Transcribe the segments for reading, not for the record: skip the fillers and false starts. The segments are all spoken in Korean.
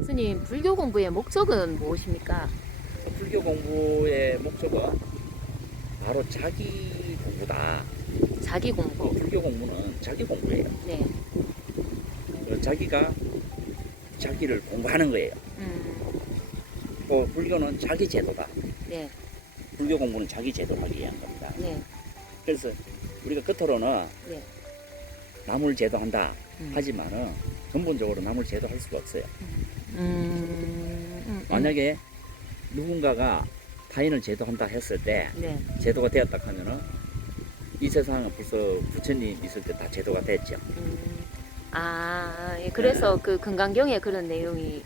스님, 불교 공부의 목적은 무엇입니까? 불교 공부의 목적은 바로 자기 공부다. 자기 공부. 불교 공부는 자기 공부예요. 네. 자기가 자기를 공부하는 거예요. 또 불교는 자기 제도다. 네. 불교 공부는 자기 제도를 하기 위한 겁니다. 네. 그래서 우리가 겉으로는 네. 남을 제도한다 음. 하지만은 근본적으로 남을 제도할 수가 없어요. 만약에 누군가가 타인을 제도한다 했을 때 네. 제도가 되었다 하면은 이 세상은 벌써 부처님 있을 때 다 제도가 됐죠. 예. 그래서 그 금강경에 그런 내용이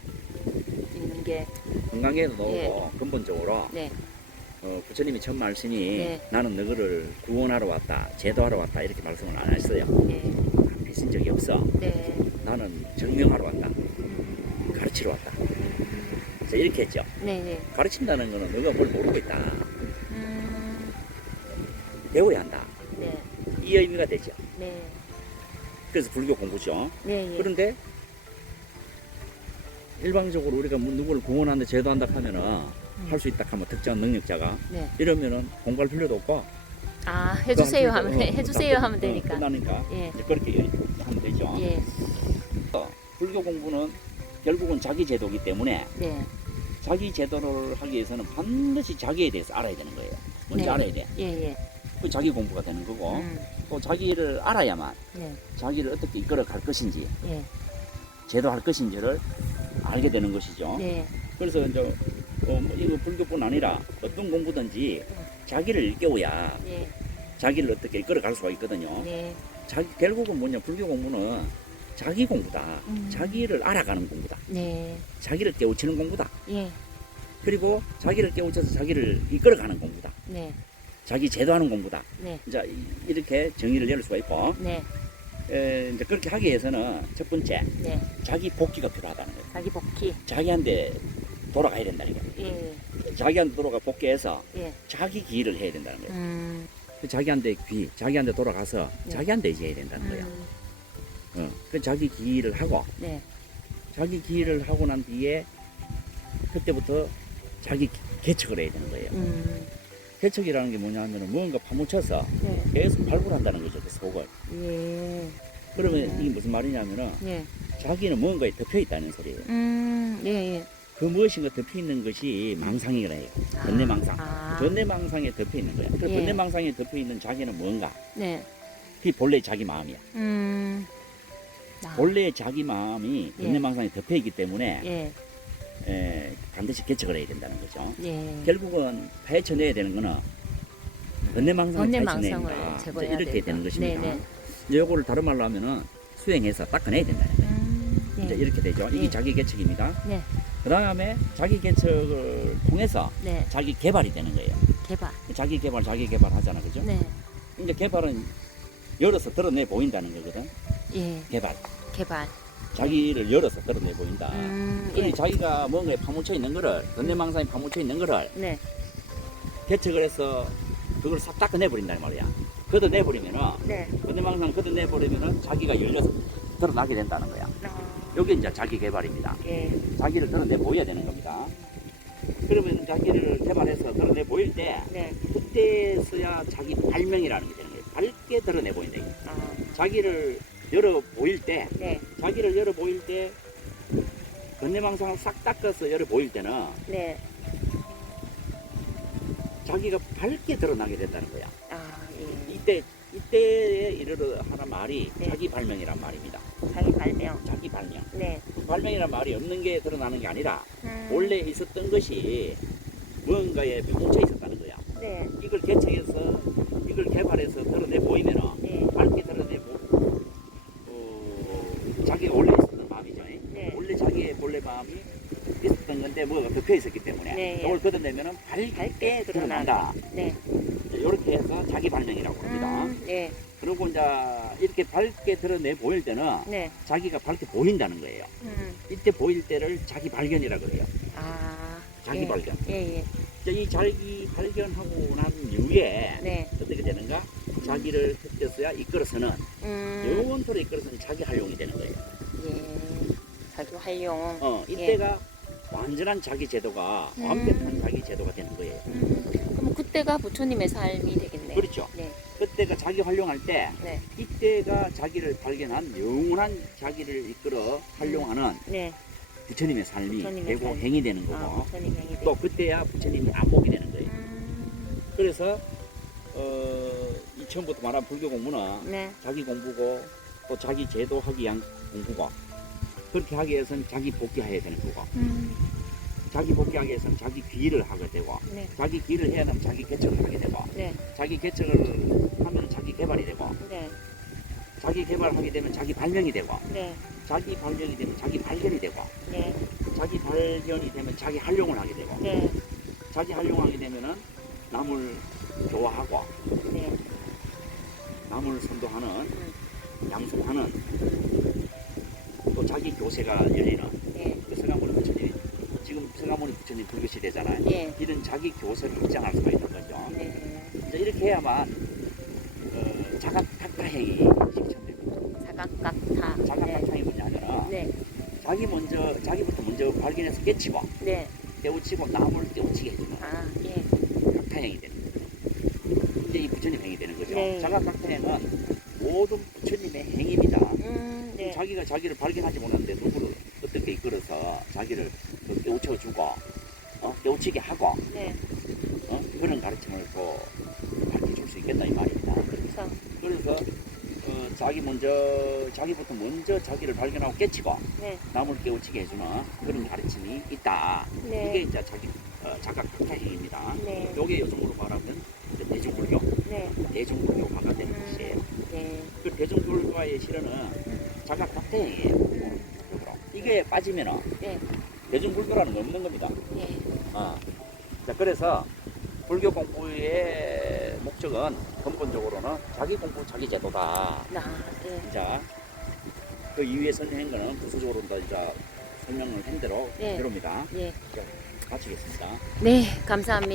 있는 게. 건강에도 나오고 근본적으로 네. 부처님이 첫 말씀이 네. 나는 너희를 구원하러 왔다, 제도하러 왔다 이렇게 말씀을 안 했어요. 네. 하신 적이 없어. 네. 나는 증명하러 왔다, 가르치러 왔다. 그래서 이렇게 했죠. 네. 네. 가르친다는 거는 너가 뭘 모르고 있다, 배워야 한다. 네. 이 의미가 되죠. 네. 그래서 불교 공부죠. 네. 예. 그런데 일방적으로 우리가 누구를 구원한다, 제도한다 하면은 할 수 있다 하면 특정한 능력자가 네. 이러면은 공부할 필요도 없고 해주세요 하면 해주세요 하면 되니까. 끝나니까 예. 이제 그렇게 하면 되죠. 예. 불교 공부는 결국은 자기 제도이기 때문에 네. 자기 제도를 하기 위해서는 반드시 자기에 대해서 알아야 되는 거예요. 먼저 네. 알아야 돼. 예. 예. 그 자기 공부가 되는 거고 또 자기를 알아야만 네. 자기를 어떻게 이끌어 갈 것인지 예. 제도할 것인지를 알게 되는 것이죠. 네. 그래서 이제 이거 불교뿐 아니라 어떤 공부든지 자기를 일깨워야 예. 자기를 어떻게 이끌어 갈 수가 있거든요. 네. 결국은 뭐냐, 불교 공부는 자기 공부다. 자기를 알아가는 공부다. 네. 자기를 깨우치는 공부다. 예. 그리고 자기를 깨우쳐서 자기를 이끌어가는 공부다. 네. 자기 제도하는 공부다. 네. 이제 이렇게 정의를 내릴 수가 있고, 네. 이제 그렇게 하기 위해서는 첫 번째, 네. 자기 복귀가 필요하다는 거예요. 자기 복귀. 자기한테 돌아가야 된다는 거예요. 예. 자기한테 돌아가 복귀해서 예. 자기 기일을 해야 된다는 거예요. 자기한테 돌아가서 네. 자기한테 이제 해야 된다는 거예요. 그 자기 기일을 하고, 네. 자기 기일을 하고 난 뒤에 그때부터 자기 개척을 해야 되는 거예요. 개척이라는 게 뭐냐 하면은 무언가 파묻혀서 네. 계속 발굴한다는 거죠, 그 속을. 예. 그러면 이게 무슨 말이냐면은 예. 자기는 무언가에 덮여 있다는 소리예요. 예. 예. 그 무엇인가 덮여 있는 것이 망상이라 해요. 번뇌망상. 아. 번뇌망상에 덮여 있는 거야. 그 예. 번뇌망상에 덮여 있는 자기는 뭔가? 네. 그게 본래 자기 마음이야. 본래 자기 마음이 예. 번뇌망상에 덮여 있기 때문에 예. 반드시 개척을 해야 된다는 거죠. 예. 결국은 파헤쳐내야 되는 거는 번뇌망상을 번뇌망상을 파헤쳐낸다. 제거해야 이렇게 된다. 되는 것입니다. 네네. 이제 요거를 다른 말로 하면은 수행해서 닦아내야 된다는 거예요. 네. 이제 이렇게 되죠. 이게 예. 자기 개척입니다. 네. 그 다음에 자기 개척을 통해서 네. 자기 개발이 되는 거예요. 개발. 자기 개발 하잖아. 그죠? 네. 이제 개발은 열어서 드러내 보인다는 거거든. 예. 개발. 개발. 자기를 열어서 드러내 보인다. 예. 자기가 뭔가에 파묻혀 있는 거를, 번뇌망상에 파묻혀 있는 거를 네. 개척을 해서 그걸 싹 닦아내버린다는 말이야. 걷어내버리면은, 네. 번뇌망상 걷어내버리면은 자기가 열려서 드러나게 된다는 거야. 여기 이제 자기 개발입니다. 예. 자기를 드러내 보여야 되는 겁니다. 그러면 자기를 개발해서 드러내 보일 때, 네. 그때서야 자기 발명이라는 게 되는 거예요. 밝게 드러내 보인다. 자기를 열어 보일 때, 네. 자기를 열어 보일 때, 번뇌망상을 싹 닦아서 열어 보일 때는 네. 자기가 밝게 드러나게 된다는 거야. 예. 이때에 이르러 하는 말이 네. 자기 발명이란 말입니다. 자기 발명. 자기 발명. 네. 발명이란 말이 없는 게 드러나는 게 아니라 원래 있었던 것이 무언가에 파묻혀 있었다는 거야. 네. 이걸 개척해서 이걸 개발해서 드러내 보이면은 네. 밝게 드러내고 자기가 원래 있었던 마음이죠. 네. 원래 자기의 본래 마음이 있었던 건데 뭐가 덮여 있었기 때문에 네. 이걸 걷어내면은 밝게 드러난다. 네. 이렇게 해서 자기 발명이라고 합니다. 네. 그리고 이제 이렇게 밝게 드러내 보일 때는 네. 자기가 밝게 보인다는 거예요. 이때 보일 때를 자기 발견이라고 그래요. 자기 예. 발견. 예. 예. 이제 이 자기 발견하고 난 이후에 네. 어떻게 되는가? 자기를 흩어서야 이끌어서는 음. 영원토록 이끌어서는 자기 활용이 되는 거예요. 예. 자기 활용. 이때가 완전한 자기 제도가 완벽한 자기 제도가 되는 거예요. 그럼 그때가 부처님의 삶이 되겠네요. 그렇죠. 네. 그때가 자기 활용할 때 네. 이때가 자기를 발견한 영원한 자기를 이끌어 활용하는 네. 부처님의 삶이 부처님의 되고 삶. 행이 되는 거고 부처님 행이 또 그때야 부처님이 안목이 되는 거예요. 그래서 이 처음부터 말한 불교 공부는 네. 자기 공부고 또 자기 제도하기 위한 공부고 그렇게 하기 위해서는 자기 복귀해야 되는 거고 자기 복귀하기 위해서는 자기 귀의를 하게 되고 네. 자기 귀의를 해야 하면 자기 개척을 하게 되고 네. 자기 개척을 하면 자기 개발이 되고 네. 자기 개발하게 되면 자기 발명이 되고 네. 자기 발명이 되면 자기 발견이 되고 네. 자기 발견이 되면 자기 활용을 하게 되고 네. 자기 활용하게 되면은 남을 좋아하고 네. 남을 선도하는 양성하는 또 자기 교세가 열리는 네. 그 서가모니 부처님 지금 서가모니 부처님 불교 시대잖아요. 네. 이런 자기 교세를 입장할 수가 있는 거죠. 네. 이제 이렇게 해야만 자각탁타행이 실천됩니다. 자각각타. 자각탁타행이 뭐냐면은 네. 자기부터 먼저 발견해서 깨치고 네. 깨우치고 남을 깨우치게 해주는 아, 예. 각타행이 되는 거죠. 이제 이 부처님 행이 되는 거죠. 네. 자각각타행은 모든 부처님의 행입니다. 네. 자기가 자기를 발견하지 못하는데 누구를 어떻게 이끌어서 자기를 깨우쳐주고 깨우치게 하고 네. 그런 가르침을 또 가르쳐줄 수 있겠다 이 말입니다. 그래서 그래서 자기부터 먼저 자기를 발견하고 깨치고 네. 남을 깨우치게 해주는 그런 가르침이 있다. 네. 이게 이제 자각각타행입니다. 네. 요게 요즘으로 말하면 이제 대중불교, 네. 대중불교화가 되는 것이에요. 네. 그 대중불교화의 실현은 자각각타행이에요. 이게 빠지면은 네. 대중불교라는 게 없는 겁니다. 네. 자, 그래서 불교 공부의 목적은 근본적으로는 자기 공부, 자기 제도다. 네. 자, 그 이후에 설명한 거는 부수적으로 이제 설명을 한 대로 네. 그럽니다. 네. 마치겠습니다. 네, 감사합니다.